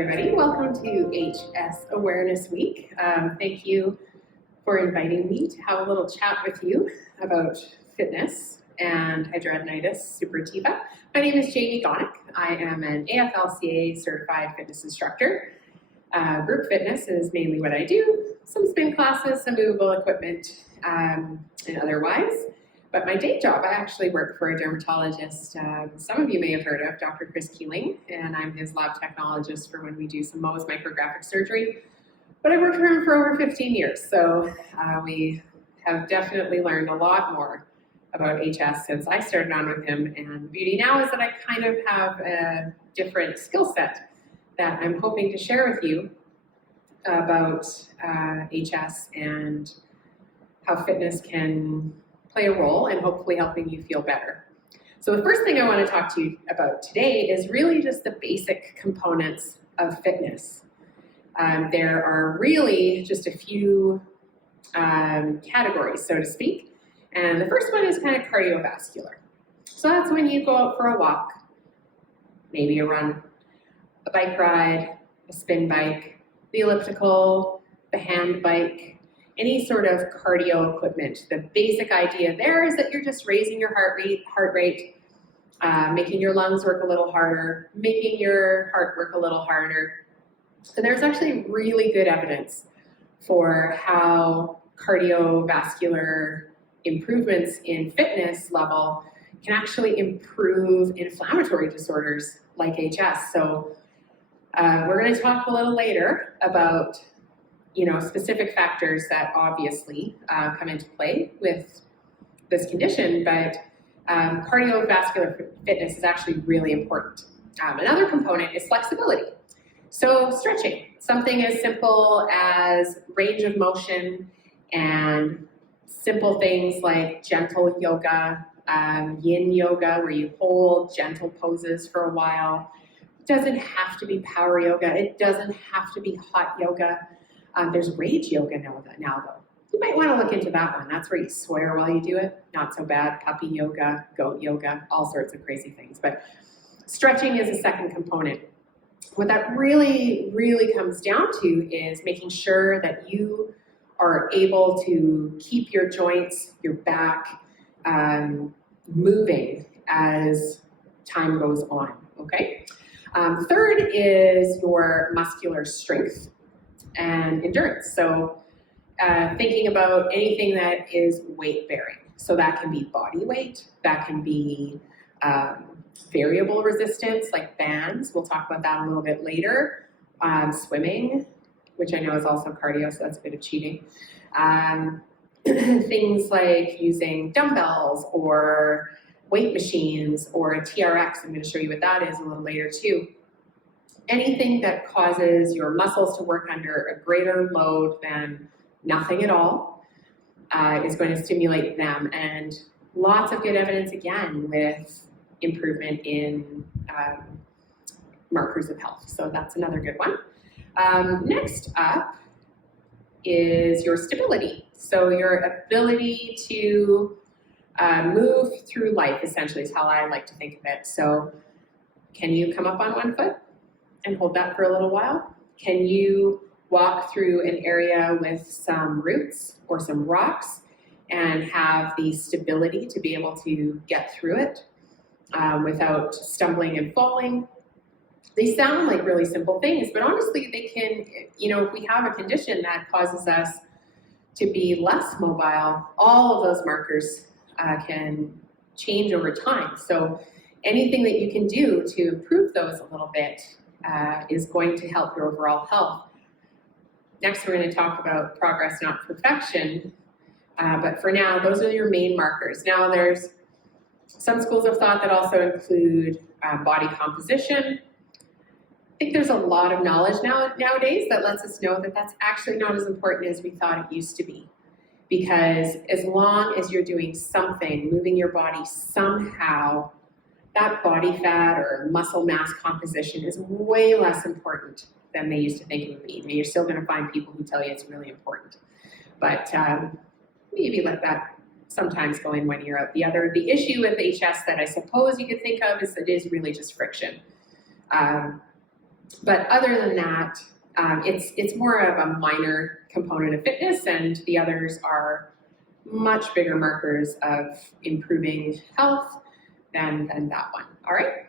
everybody. Welcome to HS Awareness Week. Thank you for inviting me to have a little chat with you about fitness and hidradenitis suppurativa. My name is Jaime Gonek. I am an AFL-CA certified fitness instructor. Group fitness is mainly what I do. Some spin classes, some movable equipment, and otherwise. But my day job, I actually work for a dermatologist. Some of you may have heard of Dr. Chris Keeling, and I'm his lab technologist for when we do some Mohs micrographic surgery. But I worked for him for over 15 years, so we have definitely learned a lot more about HS since I started on with him. And the beauty now is that I kind of have a different skill set that I'm hoping to share with you about HS and how fitness can play a role in hopefully helping you feel better. So the first thing I want to talk to you about today is really just the basic components of fitness. There are really just a few categories, so to speak. And the first one is kind of cardiovascular. So that's when you go out for a walk, maybe a run, a bike ride, a spin bike, the elliptical, the hand bike, any sort of cardio equipment. The basic idea there is that you're just raising your heart rate, making your lungs work a little harder, making your heart work a little harder. So there's actually really good evidence for how cardiovascular improvements in fitness level can actually improve inflammatory disorders like HS. So we're going to talk a little later about specific factors that obviously come into play with this condition, but cardiovascular fitness is actually really important. Another component is flexibility. So stretching, something as simple as range of motion and simple things like gentle yoga, yin yoga, where you hold gentle poses for a while. It doesn't have to be power yoga. It doesn't have to be hot yoga. There's rage yoga now though. You might want to look into that one. That's where you swear while you do it. Not so bad. Puppy yoga, goat yoga, all sorts of crazy things. But stretching is a second component. What that really, really comes down to is making sure that you are able to keep your joints, your back, moving as time goes on, okay? Third is your muscular strength and endurance. So thinking about anything that is weight bearing. So that can be body weight, that can be variable resistance like bands. We'll talk about that a little bit later. Swimming, which I know is also cardio, so that's a bit of cheating. Things like using dumbbells or weight machines or a TRX. I'm going to show you what that is a little later too. Anything that causes your muscles to work under a greater load than nothing at all is going to stimulate them. And lots of good evidence, again, with improvement in markers of health. So that's another good one. Next up is your stability. So your ability to move through life, essentially, is how I like to think of it. So can you come up on one foot and hold that for a little while? Can you walk through an area with some roots or some rocks and have the stability to be able to get through it without stumbling and falling? They sound like really simple things, but honestly they can, if we have a condition that causes us to be less mobile, all of those markers can change over time. So anything that you can do to improve those a little bit is going to help your overall health. Next, we're going to talk about progress, not perfection. But for now, those are your main markers. Now, there's some schools of thought that also include body composition. I think there's a lot of knowledge nowadays that lets us know that that's actually not as important as we thought it used to be. Because as long as you're doing something, moving your body somehow, that body fat or muscle mass composition is way less important than they used to think it would be. Now, you're still going to find people who tell you it's really important. But maybe let that sometimes go in one ear out the other. The issue with HS that I suppose you could think of is that it is really just friction. But other than that, it's more of a minor component of fitness, and the others are much bigger markers of improving health than that one. All right.